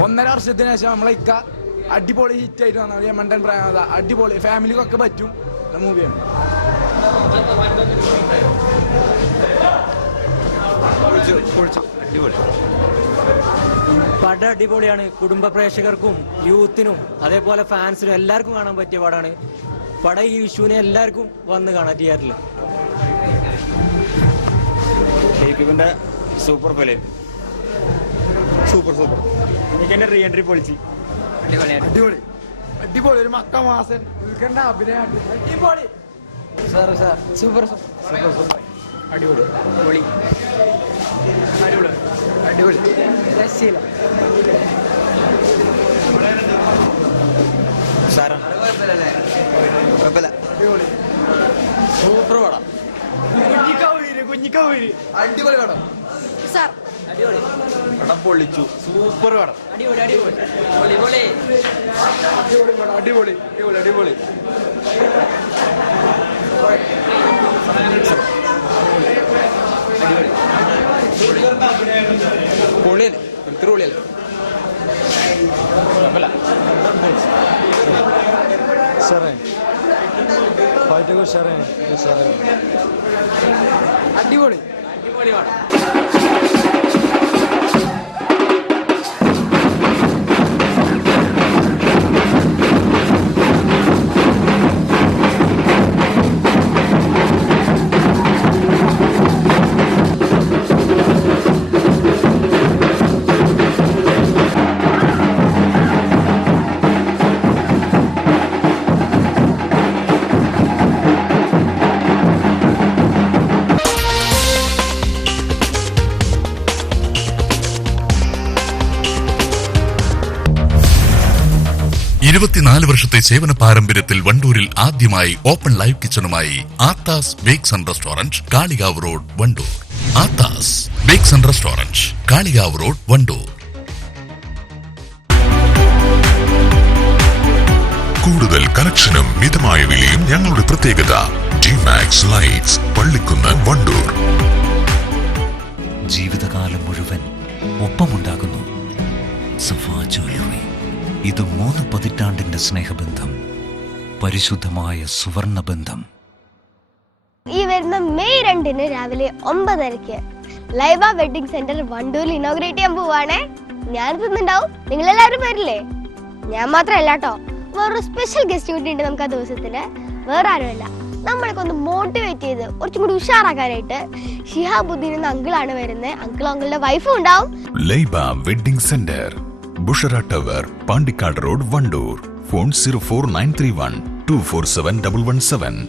ഒന്നര വർഷത്തിന് ശേഷം നമ്മളെ ഇക്ക അടിപൊളി ഹിറ്റ് ആയിട്ട് വന്ന മണ്ടൻ പ്രയാണത അടിപൊളി. ഫാമിലിക്കൊക്കെ പറ്റും. മൂവിയാണ് പടം അടിപൊളിയാണ്. കുടുംബ പ്രേക്ഷകർക്കും യൂത്തിനും അതേപോലെ ഫാൻസിനും എല്ലാവർക്കും കാണാൻ പറ്റിയ പടമാണ്. പടം ഈ വിഷുവിനെ എല്ലാവർക്കും വന്ന് കാണാം തിയേറ്ററിൽ സൂപ്പർ ഫിലിം സൂപ്പർ സൂപ്പർ എനിക്ക് എന്റെ റീ എൻട്രി പൊളിച്ച് അടിപൊളി. അടിപൊളി ഒരു മക്ക മാസൻ. ഉൾക്കണ്ട അഭിനയം അടിപൊളി. Sir sir super super super അടിപൊളി. പൊളി. അടിപൊളി. അടിപൊളി. സാറാണ് കുഴപ്പമില്ല. സൂപ്പർ പടം. കുഞ്ഞിക്കൗര് അടിപൊളി പടം. സാർ പടം പൊളിച്ചു. സൂപ്പർ പടം. അടിപൊളി പടം അടിപൊളി. അടിപൊളി അടിപൊളി പൊളിയല്ലേ? ഇത്ര പൊളിയല്ലേ? സാറേ ഫൈറ്റൊക്കെ സാറേ സാറേ. അടിപൊളി. ഇരുപത്തിനാല് വർഷത്തെ സേവന പാരമ്പര്യത്തിൽ വണ്ടൂരിൽ ആദ്യമായി open live കിച്ചണുമായി Aathas bakes and restaurant Kalikavu road Wandoor. Aathas bakes and restaurant Kalikavu road Wandoor. കൂടുതൽ കണക്ഷനും മിതമായ വിലയും ഞങ്ങളുടെ പ്രത്യേകത. Gmax lights Pallikkunnu Wandoor. ജീവിതകാലം മുഴുവൻ ഒപ്പമുണ്ടാകുന്നു. സഫാ ജ്വല്ലറി ഇത് മൂന്ന് പതിറ്റാണ്ടിന്റെ സ്നേഹബന്ധം പരിശുദ്ധമായ സുവർണ ബന്ധം ഈ വരുന്ന മെയ് രണ്ടിന് രാവിലെ ഒമ്പതരയ്ക്ക് ലൈബ വെഡിങ് സെന്റർ വണ്ടൂരിൽ ഇനോഗ്രേറ്റ് ചെയ്യാൻ പോവാണേ. ഞാൻ തിന്നുണ്ടാവും നിങ്ങൾ എല്ലാവരും വരില്ലേ? ഞാൻ മാത്രമല്ല കേട്ടോ. വേറൊരു സ്പെഷ്യൽ ഗസ്റ്റ് കൂടി ഉണ്ട് നമുക്ക് ആ ദിവസത്തിന് വേറെ ആരുമല്ല. നമ്മളൊക്കെ ഒന്ന് മോട്ടിവേറ്റ് ചെയ്ത് കുറച്ചും കൂടി ഉഷാറാക്കാനായിട്ട് ഷിഹാബുദ്ദീൻ എന്ന അങ്കിളാണ് വരുന്നത് അങ്കിളും അങ്കിളുടെ വൈഫും ഉണ്ടാവും. Laiba wedding centre. Bushra tower Pandikkad road Wandoor. Phone zero four nine three one two four seven double one seven.